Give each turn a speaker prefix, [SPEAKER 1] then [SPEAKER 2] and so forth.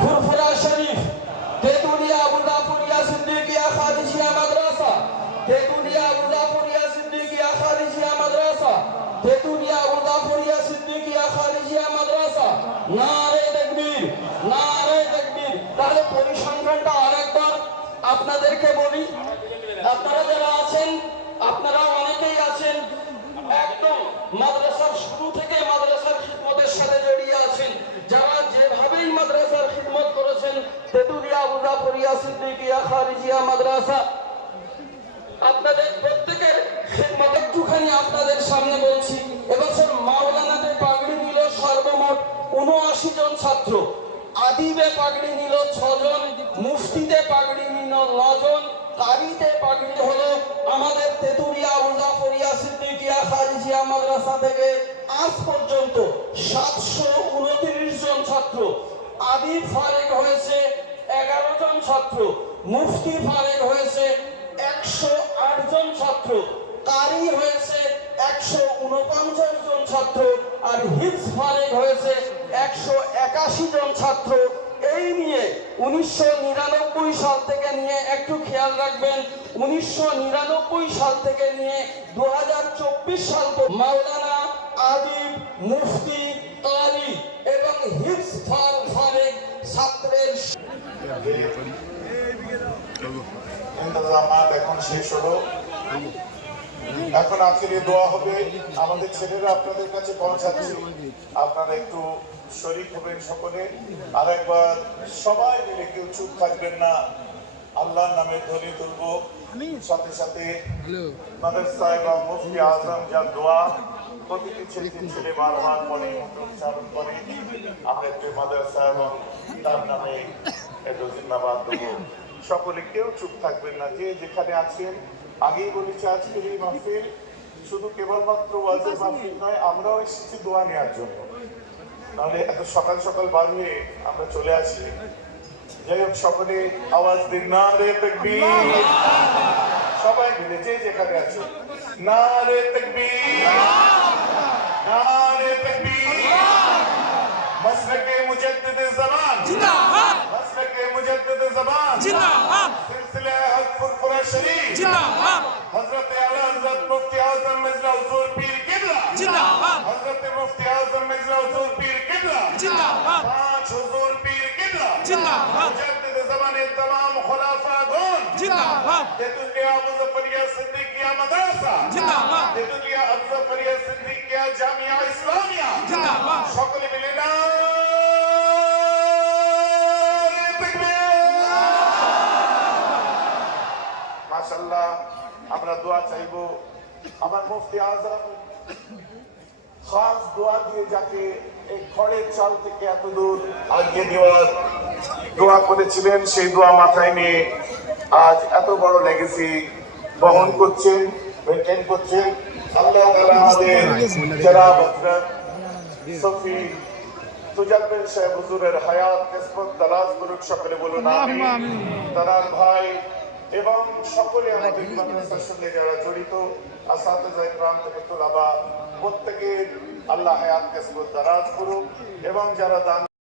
[SPEAKER 1] ফুরফুরা শরীফ তেতুলিয়া মুজাফরিয়া সিদ্দিকিয়া খাদিজিয়া মাদ্রাসা তেতুলিয়া মুজাফরিয়া সিদ্দিকিয়া খাদিজিয়া মাদ্রাসা তেতুলিয়া মুজাফরিয়া সিদ্দিকিয়া খাদিজিয়া মাদ্রাসা নারে তাকবীর নারে তাকবীর তাহলে পরিসংখ্যানটা আরেকবার আপনাদেরকে বলি আপনারা মুজাফরিয়া সিদ্দিকিয়া খারিজিয়া মাদ্রাসা। আপনাদের প্রত্যেকের খিদমত একটুখানি আপনাদের সামনে বলছি, এবছর মাওলানাতে পাগড়ি নিল সর্বমোট উনআশি জন ছাত্র। আদিবে পাগড়ি নিল ছজন, মুফতিতে পাগড়ি নিল নজন, কারিতে পাগড়ি হলো আমাদের তেতুরিয়া মুজাফরিয়া, সিদ্দিকিয়া খারিজিয়া মাদ্রাসা থেকে আজ পর্যন্ত সাতশো উনত্রিশ জন ছাত্র। আদি ফারেক হয়েছে ছাত্র, মুফতি ফারেক হয়েছে একশো আট জন ছাত্র, কারি হয়েছে একশো উনপঞ্চাশ জন ছাত্র, আর হিপস ফারেক হয়েছে একশো একাশি জন ছাত্র। এই নিয়ে উনিশশো নিরানব্বই সাল থেকে নিয়ে একটু খেয়াল রাখবেন, উনিশশো নিরানব্বই সাল থেকে নিয়ে দুহাজার চব্বিশ সাল মাওলানা আদিব মুফতি কারি এবং হিপস ফার ছাত্রের
[SPEAKER 2] এখন শেষ হলো। এখন আখেরি দোয়া হবে। আমাদের ছেলেরা আপনাদের কাছে পৌঁছাচ্ছে। আপনারা একটু শরীর হবেন সকলে। আর একবার সবাই মিলে কেউ চুপ থাকবেন না। আল্লাহর নামে ধ্বনি তুলব। সাথে সাথে মাদ্রাসা এবং মুফতি আজম যার দোয়া আমরা সকলে কেউ চুপ থাকবেন না। যে যেখানে আছেন, আগেই বলেছি এই মাহফিল শুধু কেবলমাত্র ওয়াজের নয়, আমরাও এসেছি দোয়া নেওয়ার জন্য। নাহলে এত সকাল সকাল বার হয়ে আমরা চলে আসি। যাই হোক, সকলে আওয়াজ দিন। না রে মিলে যে যেখানে আছে নারে তকবীর নারে তকবীর مسلک مجدد زبان
[SPEAKER 3] जिंदाबाद
[SPEAKER 2] مسلک مجدد زبان
[SPEAKER 3] जिंदाबाद
[SPEAKER 2] सिलसिले हक फुरफुरा शरीफ
[SPEAKER 3] जिंदाबाद
[SPEAKER 2] हज़रत आला हज़रत मुफ्ती आज़म मिर्ज़ा हुजूर पीर किबला
[SPEAKER 3] जिंदाबाद
[SPEAKER 2] हज़रत मुफ्ती आज़म मिर्ज़ा हुजूर पीर किबला
[SPEAKER 3] जिंदाबाद
[SPEAKER 2] पाँच हुजूर पीर किबला
[SPEAKER 3] जिंदाबाद
[SPEAKER 2] मुजद्दद जमाने तमाम खुलाफा गोन
[SPEAKER 3] जिंदाबाद
[SPEAKER 2] ये दुनिया मुजफ्फर আমরা দোয়া চাইব। আমার মুফতি আজম খাস দোয়া দিয়ে যাকে এই খড়ের চাল থেকে এত দূর আগিয়ে দেওয়ার দোয়া করেছিলেন সেই দোয়া মাথায় নিয়ে আজ এত বড় লেগেছি বহন করছেন মেনটেন করছেন। আল্লাহ তাআলা আমাদের যারা হযরত সফি তুজাব্বির সাহেব হুজুরের হায়াত কিসমত দারাজ করুক সকলে বলুন আমিন। তারার ভাই এবং সকলে আমাদের মাদ্রাসার সঙ্গে যারা জড়িত আসাতে প্রান্ত থেকে তোলাবা প্রত্যেকের আল্লাহ হায়াত কিসমত দারাজ করুক এবং যারা দান